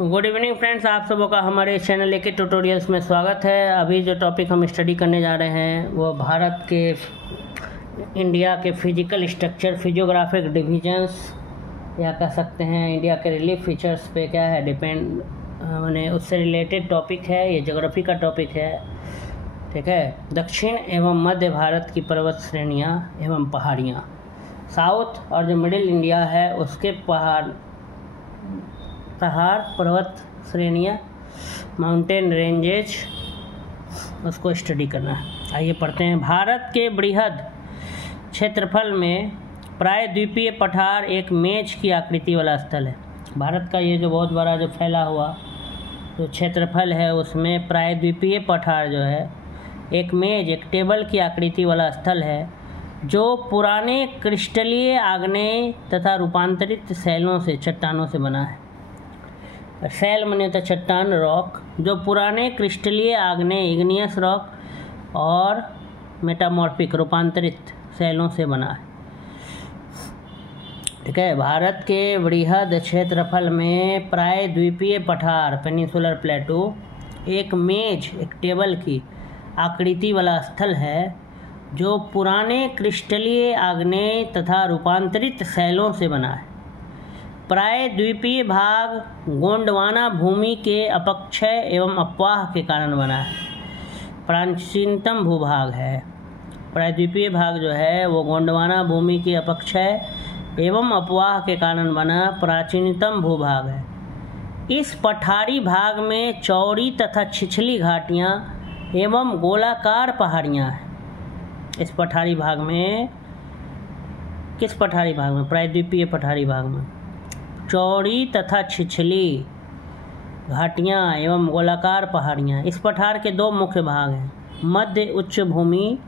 Good evening friends, आप सबों का हमारे चैनल के ट्यूटोरियल्स में स्वागत है। अभी जो टॉपिक हम स्टडी करने जा रहे हैं वो भारत के इंडिया के फिजिकल स्ट्रक्चर, फिजियोग्राफिक डिविजन्स या कह सकते हैं इंडिया के रिलीफ फीचर्स पे क्या है डिपेंड, मैंने उससे रिलेटेड टॉपिक है। ये ज्योग्राफी का टॉपिक है, ठीक है। दक्षिण एवं मध्य भारत की पर्वत श्रेणियाँ एवं पहाड़ियाँ, साउथ और जो मिडिल इंडिया है उसके पहाड़ पर्वत श्रेणियाँ, माउंटेन रेंजेज, उसको स्टडी करना है। आइए पढ़ते हैं। भारत के बृहद क्षेत्रफल में प्रायद्वीपीय पठार एक मेज की आकृति वाला स्थल है। भारत का ये जो बहुत बड़ा जो फैला हुआ जो क्षेत्रफल है उसमें प्रायद्वीपीय पठार जो है एक मेज, एक टेबल की आकृति वाला स्थल है जो पुराने क्रिस्टलीय आग्नेय तथा रूपांतरित शैलों से, चट्टानों से बना है। शैल माने होता है चट्टान, रॉक, जो पुराने क्रिस्टलीय आग्नेय, इग्नियस रॉक और मेटामॉर्फिक, रूपांतरित शैलों से बना है, ठीक है। भारत के बृहद क्षेत्रफल में प्रायद्वीपीय पठार, पेनिनसुलर प्लेटू, एक मेज, एक टेबल की आकृति वाला स्थल है जो पुराने क्रिस्टलीय आग्नेय तथा रूपांतरित शैलों से बना है। प्रायद्वीपीय भाग गोंडवाना भूमि के अपक्षय एवं अपवाह के कारण बना है। प्राचीनतम भूभाग है। प्रायद्वीपीय भाग जो है वो गोंडवाना भूमि के अपक्षय एवं अपवाह के कारण बना प्राचीनतम भूभाग है। इस पठारी भाग में चौड़ी तथा छिछली घाटियाँ एवं गोलाकार पहाड़ियाँ हैं। इस पठारी भाग में, किस पठारी भाग में? प्रायद्वीपीय पठारी भाग में चौड़ी तथा छिछली घाटियाँ एवं गोलाकार पहाड़ियाँ। इस पठार के दो मुख्य भाग हैं, मध्य उच्च भूमि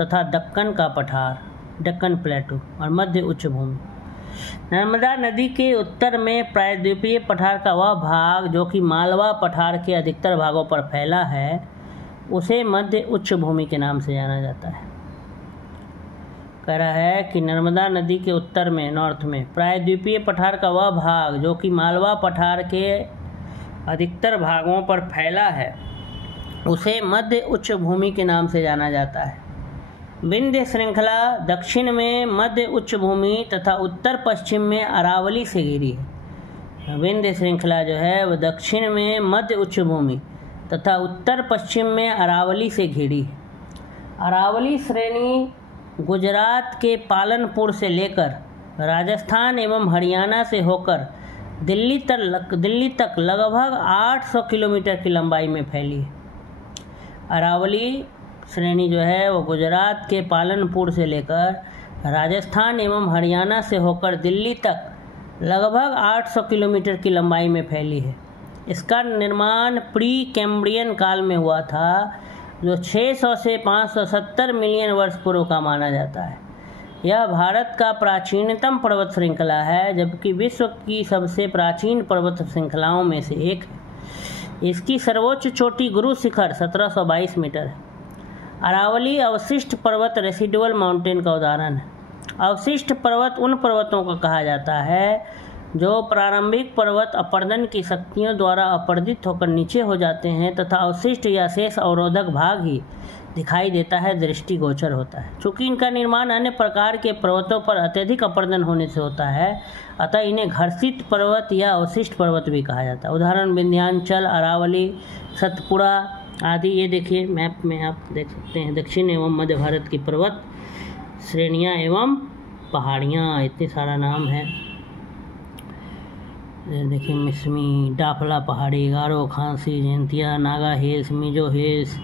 तथा दक्कन का पठार, दक्कन प्लेटू, और मध्य उच्च भूमि। नर्मदा नदी के उत्तर में प्रायद्वीपीय पठार का वह भाग जो कि मालवा पठार के अधिकतर भागों पर फैला है उसे मध्य उच्च भूमि के नाम से जाना जाता है। कह रहा है कि नर्मदा नदी के उत्तर में, नॉर्थ में, प्रायद्वीपीय पठार का वह भाग जो कि मालवा पठार के अधिकतर भागों पर फैला है उसे मध्य उच्च भूमि के नाम से जाना जाता है। विंध्य श्रृंखला दक्षिण में मध्य उच्च भूमि तथा उत्तर पश्चिम में अरावली से घिरी है। विंध्य श्रृंखला जो है वह दक्षिण में मध्य उच्च भूमि तथा उत्तर पश्चिम में अरावली से घिरी है। अरावली श्रेणी गुजरात के पालनपुर से लेकर राजस्थान एवं हरियाणा से होकर दिल्ली तक लगभग 800 किलोमीटर की लंबाई में फैली है। अरावली श्रेणी जो है वो गुजरात के पालनपुर से लेकर राजस्थान एवं हरियाणा से होकर दिल्ली तक लगभग 800 किलोमीटर की लंबाई में फैली है। इसका निर्माण प्री कैम्ब्रियन काल में हुआ था जो 600 से 570 मिलियन वर्ष पूर्व का माना जाता है। यह भारत का प्राचीनतम पर्वत श्रृंखला है जबकि विश्व की सबसे प्राचीन पर्वत श्रृंखलाओं में से एक है। इसकी सर्वोच्च चोटी गुरु शिखर 1722 मीटर है। अरावली अवशिष्ट पर्वत, रेसिडुअल माउंटेन का उदाहरण है। अवशिष्ट पर्वत उन पर्वतों को कहा जाता है जो प्रारंभिक पर्वत अपर्दन की शक्तियों द्वारा अपर्दित होकर नीचे हो जाते हैं तथा अवशिष्ट या शेष अवरोधक भाग ही दिखाई देता है, दृष्टिगोचर होता है। चूँकि इनका निर्माण अन्य प्रकार के पर्वतों पर अत्यधिक अपर्दन होने से होता है अतः इन्हें घर्षित पर्वत या अवशिष्ट पर्वत भी कहा जाता है। उदाहरण विंध्याचल, अरावली, सतपुड़ा आदि। ये देखिए मैप में आप देख सकते हैं दक्षिण एवं मध्य भारत की पर्वत श्रेणियाँ एवं पहाड़ियाँ, इतने सारा नाम है। देखिए मिसमी, डाफला पहाड़ी, गारो, खांसी, जयंतिया, नागा हिल्स, मिजो हिल्स,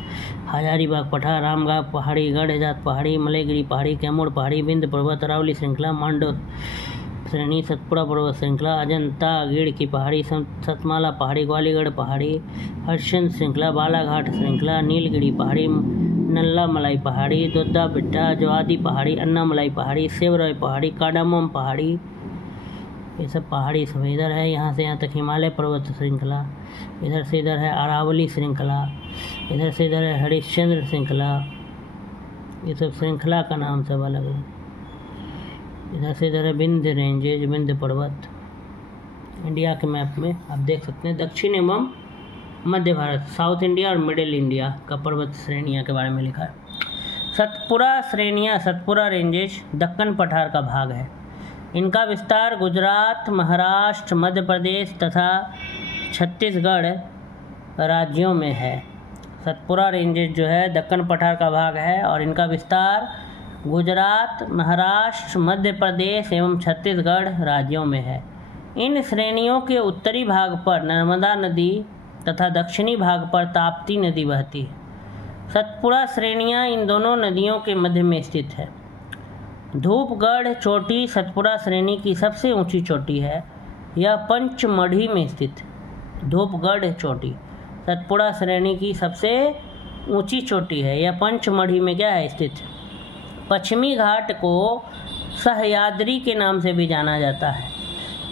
हजारीबाग पठार, रामगाग पहाड़ी, गढ़जात पहाड़ी, मलयगिरी पहाड़ी, कैमूर पहाड़ी, विंध्य पर्वत, अरावली श्रृंखला, मांडो श्रेणी, सतपुड़ा पर्वत श्रृंखला, अजंता गिड़ की पहाड़ी, सतमाला पहाड़ी, ग्वालीगढ़ पहाड़ी, हर्षण श्रृंखला, बालाघाट श्रृंखला, नीलगिरी पहाड़ी, नल्ला मलाई पहाड़ी, दोद्दा बिट्टा, जवादी पहाड़ी, अन्नामलाई पहाड़ी, सेवरॉय पहाड़ी, काडामोम पहाड़ी, ये सब पहाड़ी सब इधर है। यहाँ से यहाँ तक हिमालय पर्वत श्रृंखला, इधर से इधर है अरावली श्रृंखला, इधर से इधर है हरिश्चंद्र श्रृंखला। ये सब श्रृंखला का नाम सब अलग है। इधर से इधर है विंध्य रेंजेज, विंध्य पर्वत। इंडिया के मैप में आप देख सकते हैं दक्षिण एवं मध्य भारत, साउथ इंडिया और मिडिल इंडिया का पर्वत श्रेणियाँ के बारे में लिखा है। सतपुड़ा श्रेणियाँ, सतपुड़ा रेंजेज दक्कन पठार का भाग है। इनका विस्तार गुजरात, महाराष्ट्र, मध्य प्रदेश तथा छत्तीसगढ़ राज्यों में है। सतपुड़ा रेंजेज जो है दक्कन पठार का भाग है और इनका विस्तार गुजरात, महाराष्ट्र, मध्य प्रदेश एवं छत्तीसगढ़ राज्यों में है। इन श्रेणियों के उत्तरी भाग पर नर्मदा नदी तथा दक्षिणी भाग पर ताप्ती नदी बहती है। सतपुड़ा श्रेणियाँ इन दोनों नदियों के मध्य में स्थित है। धूपगढ़ चोटी सतपुड़ा श्रेणी की सबसे ऊंची चोटी है। यह पंचमढ़ी में स्थित है। धूपगढ़ चोटी सतपुड़ा श्रेणी की सबसे ऊंची चोटी है। यह पंचमढ़ी में क्या है स्थित है। पश्चिमी घाट को सह्याद्री के नाम से भी जाना जाता है।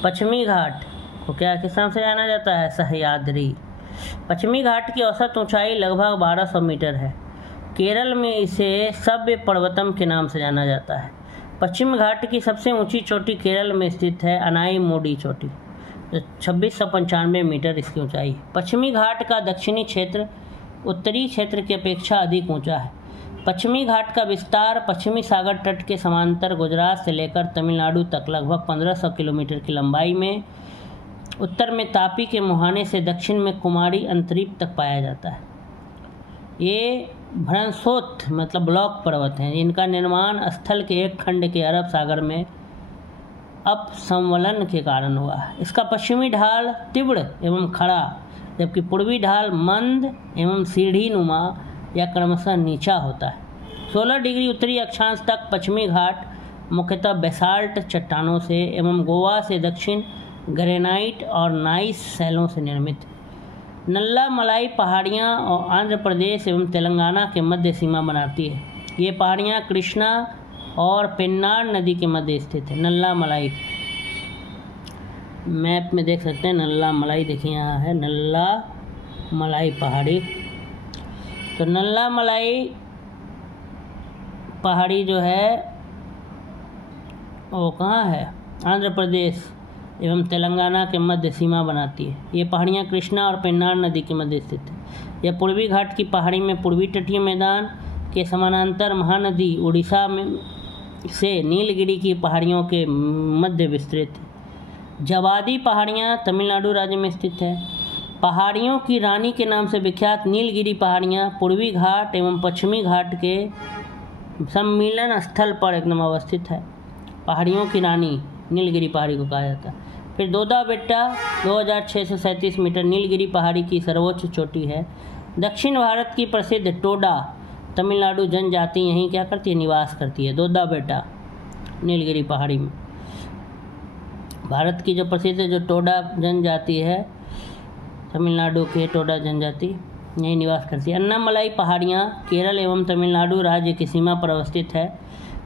पश्चिमी घाट को क्या किस नाम से जाना जाता है? सह्याद्री। पश्चिमी घाट की औसत ऊंचाई लगभग 1200 मीटर है। केरल में इसे सभ्य पर्वतम के नाम से जाना जाता है। पश्चिम घाट की सबसे ऊंची चोटी केरल में स्थित है, अनाईमुडी चोटी, 2695 मीटर इसकी ऊंचाई है। पश्चिमी घाट का दक्षिणी क्षेत्र उत्तरी क्षेत्र की अपेक्षा अधिक ऊंचा है। पश्चिमी घाट का विस्तार पश्चिमी सागर तट के समांतर गुजरात से लेकर तमिलनाडु तक लगभग 1500 किलोमीटर की लंबाई में उत्तर में तापी के मुहाने से दक्षिण में कुमारी अंतरीप तक पाया जाता है। ये भ्रंशोत मतलब ब्लॉक पर्वत हैं। इनका निर्माण स्थल के एक खंड के अरब सागर में अपसंवलन के कारण हुआ है। इसका पश्चिमी ढाल तीव्र एवं खड़ा, जबकि पूर्वी ढाल मंद एवं सीढ़ी नुमा या क्रमशः नीचा होता है। 16 डिग्री उत्तरी अक्षांश तक पश्चिमी घाट मुख्यतः बेसाल्ट चट्टानों से एवं गोवा से दक्षिण ग्रेनाइट और नाइस सैलों से निर्मित है। नल्ला मलाई पहाड़ियाँ और आंध्र प्रदेश एवं तेलंगाना के मध्य सीमा बनाती है। ये पहाड़ियाँ कृष्णा और पेन्नार नदी के मध्य स्थित है। नल्ला मलाई मैप में देख सकते हैं। नल्ला मलाई देखिए यहाँ है नल्ला मलाई पहाड़ी। तो नल्ला मलाई पहाड़ी जो है वो कहाँ है? आंध्र प्रदेश एवं तेलंगाना के मध्य सीमा बनाती है। ये पहाड़ियाँ कृष्णा और पेन्नार नदी के मध्य स्थित है। यह पूर्वी घाट की पहाड़ी में पूर्वी तटीय मैदान के समानांतर महानदी उड़ीसा में से नीलगिरी की पहाड़ियों के मध्य विस्तृत है। जवादी पहाड़ियाँ तमिलनाडु राज्य में स्थित है। पहाड़ियों की रानी के नाम से विख्यात नीलगिरी पहाड़ियाँ पूर्वी घाट एवं पश्चिमी घाट के सम्मिलन स्थल पर एकदम अवस्थित है। पहाड़ियों की रानी नीलगिरी पहाड़ी को कहा जाता है। फिर दोदा बेट्टा 2637 मीटर नीलगिरी पहाड़ी की सर्वोच्च चोटी है। दक्षिण भारत की प्रसिद्ध टोडा तमिलनाडु जनजाति यहीं क्या करती है? निवास करती है। दोदा बेट्टा नीलगिरी पहाड़ी में भारत की जो प्रसिद्ध जो टोडा जनजाति है, तमिलनाडु के टोडा जनजाति यहीं निवास करती है। अन्नामलाई पहाड़ियाँ केरल एवं तमिलनाडु राज्य की सीमा पर अवस्थित है।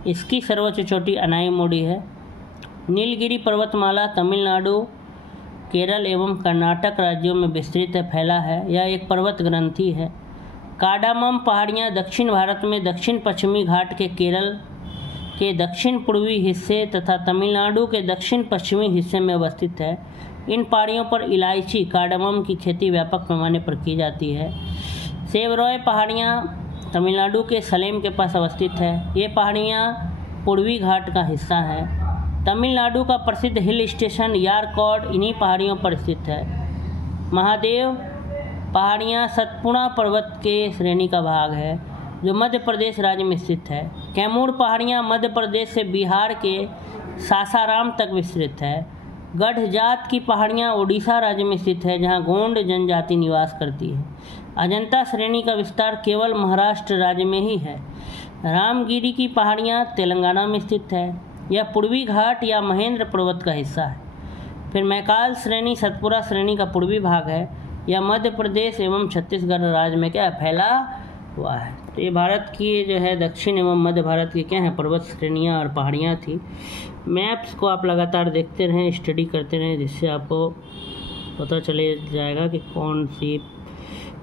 इसकी सर्वोच्च चोटी अनाईमुडी है। नीलगिरी पर्वतमाला तमिलनाडु, केरल एवं कर्नाटक राज्यों में विस्तृत फैला है। यह एक पर्वत ग्रंथि है। कार्डामम पहाड़ियाँ दक्षिण भारत में दक्षिण पश्चिमी घाट के केरल के दक्षिण पूर्वी हिस्से तथा तमिलनाडु के दक्षिण पश्चिमी हिस्से में अवस्थित है। इन पहाड़ियों पर इलायची कार्डामम की खेती व्यापक पैमाने पर की जाती है। सेवरॉय पहाड़ियाँ तमिलनाडु के सलेम के पास अवस्थित है। ये पहाड़ियाँ पूर्वी घाट का हिस्सा है। तमिलनाडु का प्रसिद्ध हिल स्टेशन यारकॉड इन्हीं पहाड़ियों पर स्थित है। महादेव पहाड़ियाँ सतपुड़ा पर्वत के श्रेणी का भाग है जो मध्य प्रदेश राज्य में स्थित है। कैमूर पहाड़ियाँ मध्य प्रदेश से बिहार के सासाराम तक विस्तृत है। गढ़जात की पहाड़ियाँ उड़ीसा राज्य में स्थित है जहाँ गोंड जनजाति निवास करती है। अजंता श्रेणी का विस्तार केवल महाराष्ट्र राज्य में ही है। रामगिरी की पहाड़ियाँ तेलंगाना में स्थित है। यह पूर्वी घाट या महेंद्र पर्वत का हिस्सा है। फिर मैकाल श्रेणी सतपुड़ा श्रेणी का पूर्वी भाग है। यह मध्य प्रदेश एवं छत्तीसगढ़ राज्य में क्या फैला हुआ है। तो ये भारत की जो है दक्षिण एवं मध्य भारत की क्या है पर्वत श्रेणियाँ और पहाड़ियाँ थी। मैप्स को आप लगातार देखते रहें, स्टडी करते रहें, जिससे आपको पता चले जाएगा कि कौन सी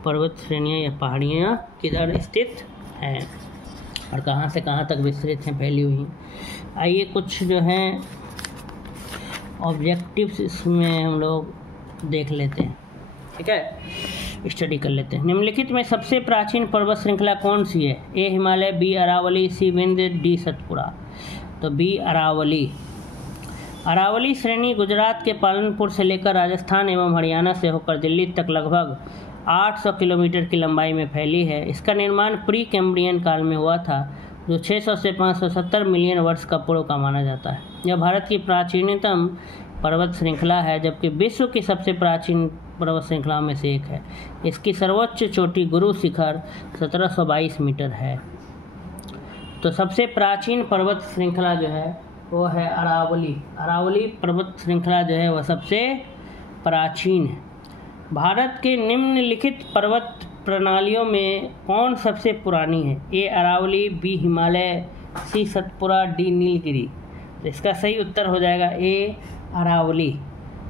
पर्वत श्रेणियाँ या पहाड़ियाँ किधर स्थित हैं और कहाँ से कहाँ तक विस्तृत हैं फैली हुई। आइए कुछ जो हैं ऑब्जेक्टिव्स इसमें हम लोग देख लेते हैं, ठीक है, स्टडी कर लेते हैं। निम्नलिखित में सबसे प्राचीन पर्वत श्रृंखला कौन सी है? ए हिमालय, बी अरावली, सी विंध्य, डी सतपुड़ा। तो बी अरावली। अरावली श्रेणी गुजरात के पालनपुर से लेकर राजस्थान एवं हरियाणा से होकर दिल्ली तक लगभग 800 किलोमीटर की लंबाई में फैली है। इसका निर्माण प्री कैम्ब्रियन काल में हुआ था, जो 600 से 570 मिलियन वर्ष का पूर्व का माना जाता है। यह भारत की प्राचीनतम पर्वत श्रृंखला है, जबकि विश्व की सबसे प्राचीन पर्वत श्रृंखलाओं में से एक है। इसकी सर्वोच्च चोटी गुरु शिखर 1722 मीटर है। तो सबसे प्राचीन पर्वत श्रृंखला जो है वो है अरावली। अरावली पर्वत श्रृंखला जो है वह सबसे प्राचीन है। भारत के निम्नलिखित पर्वत प्रणालियों में कौन सबसे पुरानी है? ए अरावली, बी हिमालय, सी सतपुड़ा, डी नीलगिरी। तो इसका सही उत्तर हो जाएगा ए अरावली।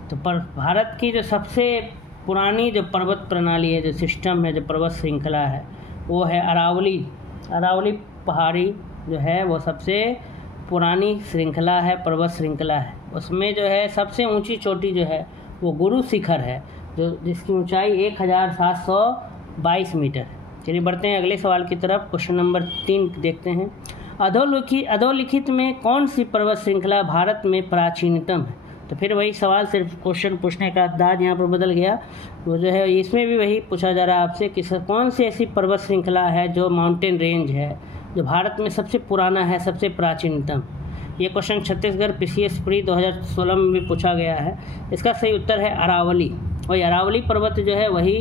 तो भारत की जो सबसे पुरानी जो पर्वत प्रणाली है, जो सिस्टम है, जो पर्वत श्रृंखला है, वो है अरावली। अरावली पहाड़ी जो है वो सबसे पुरानी श्रृंखला है, पर्वत श्रृंखला है। उसमें जो है सबसे ऊंची चोटी जो है वो गुरु शिखर है, जो जिसकी ऊंचाई 1722 मीटर है। चलिए बढ़ते हैं अगले सवाल की तरफ। क्वेश्चन नंबर 3 देखते हैं। अधोलिखित में कौन सी पर्वत श्रृंखला भारत में प्राचीनतम है? तो फिर वही सवाल, सिर्फ क्वेश्चन पूछने का अंदाज यहाँ पर बदल गया। वो जो है इसमें भी वही पूछा जा रहा है आपसे कि कौन सी ऐसी पर्वत श्रृंखला है जो माउंटेन रेंज है, जो भारत में सबसे पुराना है, सबसे प्राचीनतम। ये क्वेश्चन छत्तीसगढ़ PCS प्री 2016 में भी पूछा गया है। इसका सही उत्तर है अरावली। वही अरावली पर्वत जो है, वही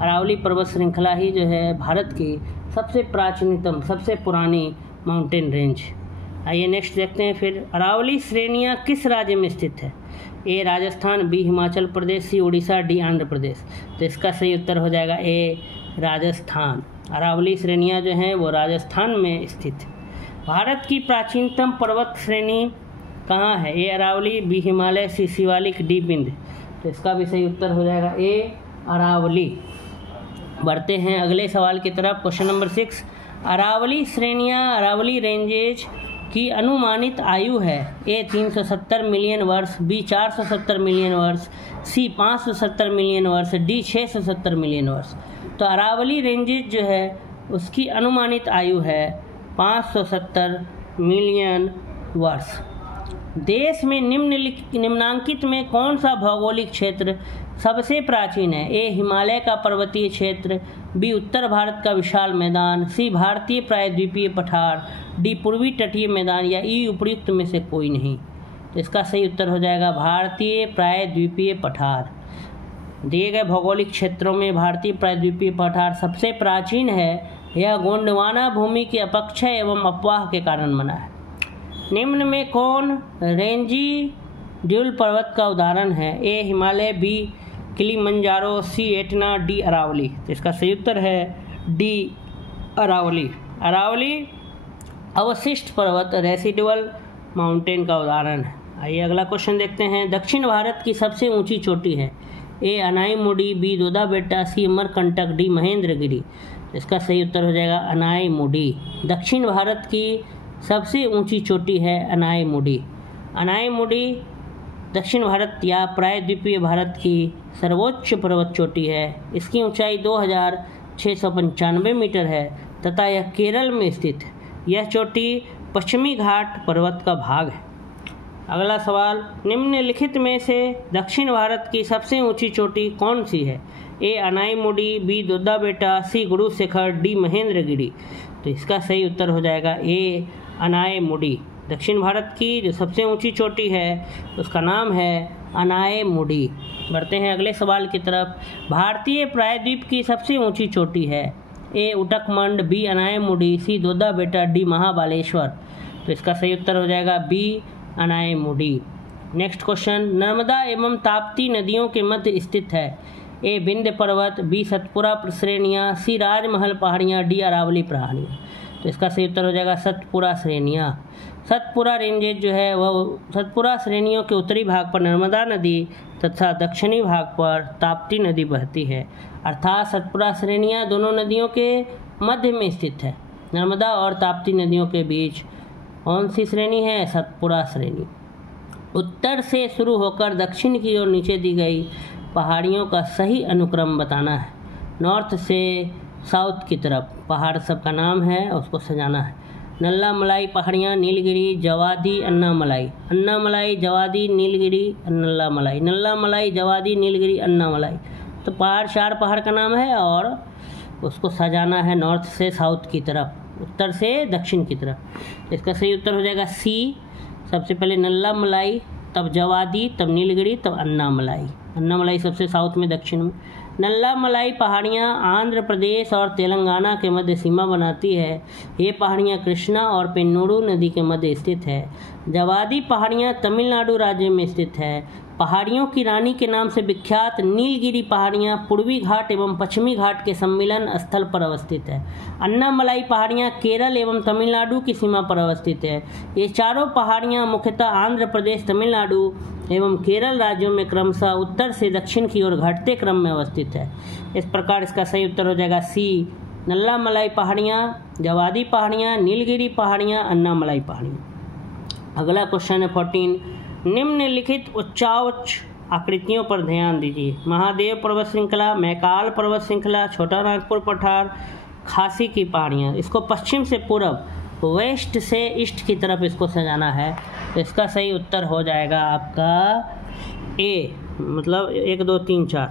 अरावली पर्वत श्रृंखला ही जो है भारत की सबसे प्राचीनतम, सबसे पुरानी माउंटेन रेंज। आइए नेक्स्ट देखते हैं फिर। अरावली श्रेणियाँ किस राज्य में स्थित है? ए राजस्थान, बी हिमाचल प्रदेश, सी उड़ीसा, डी आंध्र प्रदेश। तो इसका सही उत्तर हो जाएगा ए राजस्थान। अरावली श्रेणियाँ जो हैं वो राजस्थान में स्थित है। भारत की प्राचीनतम पर्वत श्रेणी कहाँ है? ए अरावली, बी हिमालय, सी शिवालिक, डी विंध्य। तो इसका भी सही उत्तर हो जाएगा ए अरावली। बढ़ते हैं अगले सवाल की तरफ। Question number 6। अरावली श्रेणियाँ, अरावली रेंजेज की अनुमानित आयु है? ए 370 मिलियन वर्ष, बी 470 मिलियन वर्ष, सी 570 मिलियन वर्ष, डी 670 मिलियन वर्ष। तो अरावली रेंजेज जो है उसकी अनुमानित आयु है 570 मिलियन वर्ष। देश में निम्नांकित में कौन सा भौगोलिक क्षेत्र सबसे प्राचीन है? ए हिमालय का पर्वतीय क्षेत्र, बी उत्तर भारत का विशाल मैदान, सी भारतीय प्रायद्वीपीय पठार, डी पूर्वी तटीय मैदान, या ई उपयुक्त में से कोई नहीं। तो इसका सही उत्तर हो जाएगा भारतीय प्रायद्वीपीय पठार। दिए गए भौगोलिक क्षेत्रों में भारतीय प्रायद्वीपीय पठार सबसे प्राचीन है। यह गोंडवाना भूमि के अपक्षय एवं अपवाह के कारण बना है। निम्न में कौन रेंजी ड्यूल पर्वत का उदाहरण है? ए हिमालय, बी किलिमंजारो, सी एटना, डी अरावली। तो इसका सही उत्तर है डी अरावली। अरावली अवशिष्ट पर्वत, रेसिडुअल माउंटेन का उदाहरण है। आइए अगला क्वेश्चन देखते हैं। दक्षिण भारत की सबसे ऊंची चोटी है? ए अनाईमुडी, बी दोदाबेट्टा, सी अमरकंटक, डी महेंद्रगिरी। तो इसका सही उत्तर हो जाएगा अनाईमुडी। दक्षिण भारत की सबसे ऊंची चोटी है अनाईमुडी। अनाईमुडी दक्षिण भारत या प्रायद्वीपीय भारत की सर्वोच्च पर्वत चोटी है। इसकी ऊंचाई 2695 मीटर है तथा यह केरल में स्थित है। यह चोटी पश्चिमी घाट पर्वत का भाग है। अगला सवाल, निम्नलिखित में से दक्षिण भारत की सबसे ऊंची चोटी कौन सी है? ए अनाईमुडी, बी दोदाबेट्टा, सी गुरु शिखर, डी महेंद्रगिरी। तो इसका सही उत्तर हो जाएगा ए अनाईमुडी। दक्षिण भारत की जो सबसे ऊंची चोटी है उसका नाम है अनाईमुडी। बढ़ते हैं अगले सवाल की तरफ। भारतीय प्रायद्वीप की सबसे ऊंची चोटी है? A Ootacamund, B Anaimudi, C Doddabetta, D Mahabaleshwar. तो इसका सही उत्तर हो जाएगा B Anaimudi. Next question, Narmada एवं ताप्ती नदियों के मध्य स्थित है? ए विंध्य पर्वत, बी सतपुड़ा श्रेणियाँ, सी राजमहल पहाड़ियाँ, डी अरावली पहाड़ियाँ। तो इसका सही उत्तर हो जाएगा सतपुड़ा श्रेणियाँ। सतपुड़ा रेंजेज जो है वह सतपुड़ा श्रेणियों के उत्तरी भाग पर नर्मदा नदी तथा दक्षिणी भाग पर ताप्ती नदी बहती है। अर्थात सतपुड़ा श्रेणियाँ दोनों नदियों के मध्य में स्थित है। नर्मदा और ताप्ती नदियों के बीच कौन सी श्रेणी है? सतपुड़ा श्रेणी। उत्तर से शुरू होकर दक्षिण की ओर नीचे दी गई पहाड़ियों का सही अनुक्रम बताना है। नॉर्थ से साउथ की तरफ पहाड़ सबका नाम है, उसको सजाना है। नल्लामलाई पहाड़ियाँ, नीलगिरी, जवादी, अन्नामलाई। अन्नामलाई, जवादी, नीलगिरी, नल्लामलाई। नल्लामलाई, जवादी, नीलगिरी, अन्नामलाई। तो पहाड़ 4 पहाड़ का नाम है और उसको सजाना है नॉर्थ से साउथ की तरफ, उत्तर से दक्षिण की तरफ। इसका सही उत्तर हो जाएगा सी। सबसे पहले नल्लामलाई, तब जवादी, तब नीलगिरी, तब अन्नामलाई। अन्नामलाई सबसे साउथ में, दक्षिण में। नल्लामलाई पहाड़ियाँ आंध्र प्रदेश और तेलंगाना के मध्य सीमा बनाती है। ये पहाड़ियाँ कृष्णा और पेन्नूरू नदी के मध्य स्थित है। जवादी पहाड़ियाँ तमिलनाडु राज्य में स्थित है। पहाड़ियों की रानी के नाम से विख्यात नीलगिरी पहाड़ियाँ पूर्वी घाट एवं पश्चिमी घाट के सम्मिलन स्थल पर अवस्थित है। अन्नामलाई पहाड़ियाँ केरल एवं तमिलनाडु की सीमा पर अवस्थित है। ये चारों पहाड़ियाँ मुख्यतः आंध्र प्रदेश, तमिलनाडु एवं केरल राज्यों में क्रमशः उत्तर से दक्षिण की ओर घटते क्रम में अवस्थित है। इस प्रकार इसका सही उत्तर हो जाएगा सी। नल्लामलाई पहाड़ियाँ, जवादी पहाड़ियाँ, नीलगिरी पहाड़ियाँ, अन्नामलाई पहाड़ियाँ। अगला क्वेश्चन है 14। निम्नलिखित उच्चाउच्च आकृतियों पर ध्यान दीजिए। महादेव पर्वत श्रृंखला, मैकाल पर्वत श्रृंखला, छोटा नागपुर पठार, खासी की पहाड़ियाँ। इसको पश्चिम से पूर्व, वेस्ट से ईस्ट की तरफ इसको सजाना है। तो इसका सही उत्तर हो जाएगा आपका ए, मतलब 1 2 3 4,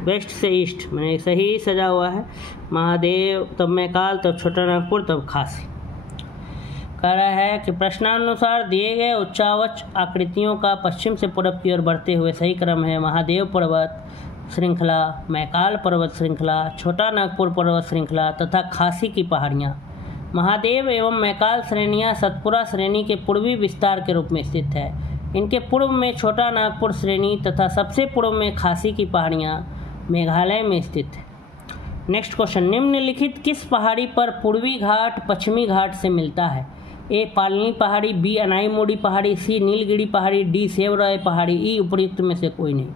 वेस्ट से ईस्ट मैंने सही सजा हुआ है। महादेव, तब मैकाल, तब छोटा नागपुर, तब खासी। कह रहा है कि प्रश्नानुसार दिए गए उच्चावच आकृतियों का पश्चिम से पूर्व की ओर बढ़ते हुए सही क्रम है। महादेव पर्वत श्रृंखला, मैकाल पर्वत श्रृंखला, छोटा नागपुर पर्वत श्रृंखला तथा खासी की पहाड़ियाँ। महादेव एवं मैकाल श्रेणियाँ सतपुरा श्रेणी के पूर्वी विस्तार के रूप में स्थित है। इनके पूर्व में छोटा नागपुर श्रेणी तथा सबसे पूर्व में खासी की पहाड़ियाँ मेघालय में स्थित है। Next question. निम्नलिखित किस पहाड़ी पर पूर्वी घाट पश्चिमी घाट से मिलता है? ए पालनी पहाड़ी, बी अनाईमोड़ी पहाड़ी, सी नीलगिरी पहाड़ी, डी सेवराय पहाड़ी, ई उपयुक्त में से कोई नहीं।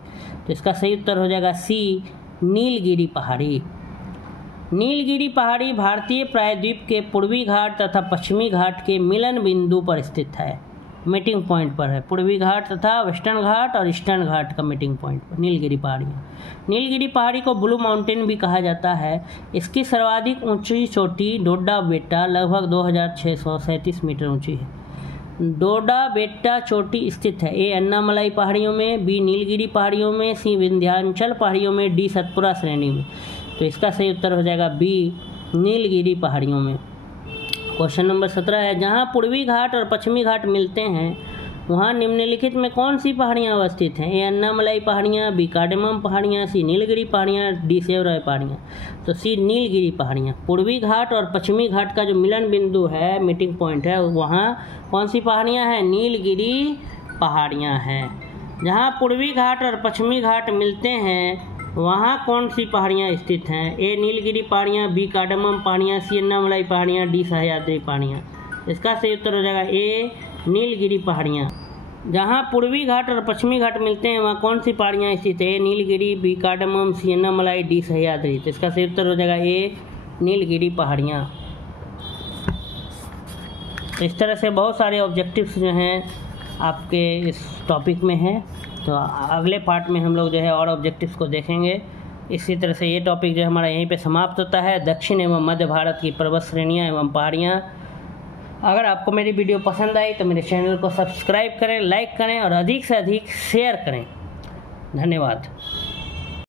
तो इसका सही उत्तर हो जाएगा सी, नीलगिरी पहाड़ी। नीलगिरी पहाड़ी भारतीय प्रायद्वीप के पूर्वी घाट तथा पश्चिमी घाट के मिलन बिंदु पर स्थित है, मीटिंग पॉइंट पर है। पूर्वी घाट तथा वेस्टर्न घाट और ईस्टर्न घाट का मीटिंग पॉइंट पर नीलगिरी पहाड़ियाँ। नीलगिरी पहाड़ी को ब्लू माउंटेन भी कहा जाता है। इसकी सर्वाधिक ऊंची चोटी डोडा बेट्टा लगभग 2637 मीटर ऊंची है। डोडा बेट्टा चोटी स्थित है। ए अन्नामलाई पहाड़ियों में, बी नीलगिरी पहाड़ियों में, सी विंध्याचल पहाड़ियों में, डी सतपुरा श्रेणी में। तो इसका सही उत्तर हो जाएगा बी, नीलगिरी पहाड़ियों में। क्वेश्चन नंबर 17 है। जहाँ पूर्वी घाट और पश्चिमी घाट मिलते हैं वहाँ निम्नलिखित में कौन सी पहाड़ियाँ अवस्थित हैं? ए अन्नामलाई पहाड़ियाँ, बी कार्डेमम पहाड़ियाँ, सी नीलगिरी पहाड़ियाँ, डी सेवराय पहाड़ियाँ। तो सी नीलगिरी पहाड़ियाँ। पूर्वी घाट और पश्चिमी घाट का जो मिलन बिंदु है, मीटिंग पॉइंट है, वहाँ कौन सी पहाड़ियाँ हैं? नीलगिरी पहाड़ियाँ हैं। जहाँ पूर्वी घाट और पश्चिमी घाट मिलते हैं वहाँ कौन सी पहाड़ियाँ स्थित हैं? ए नीलगिरी पहाड़ियाँ, बी कार्डेमम पहाड़ियाँ, सी अन्नामलाई पहाड़ियाँ, डी सह्याद्री पहाड़ियाँ। इसका सही उत्तर हो जाएगा ए, नीलगिरी पहाड़ियाँ। जहाँ पूर्वी घाट और पश्चिमी घाट मिलते हैं वहाँ कौन सी पहाड़ियाँ स्थित है? ए नीलगिरी, बी कार्डेमम, सी अन्नामलाई, डी सह्याद्री। तो इसका सही उत्तर हो जाएगा ए, नीलगिरी पहाड़ियाँ। इस तरह से बहुत सारे ऑब्जेक्टिव्स जो हैं आपके इस टॉपिक में हैं। तो अगले पार्ट में हम लोग जो है और ऑब्जेक्टिव्स को देखेंगे। इसी तरह से ये टॉपिक जो हमारा यहीं पे समाप्त होता है। दक्षिण एवं मध्य भारत की पर्वत श्रेणियाँ एवं पहाड़ियाँ। अगर आपको मेरी वीडियो पसंद आई तो मेरे चैनल को सब्सक्राइब करें, लाइक करें और अधिक से अधिक शेयर करें। धन्यवाद।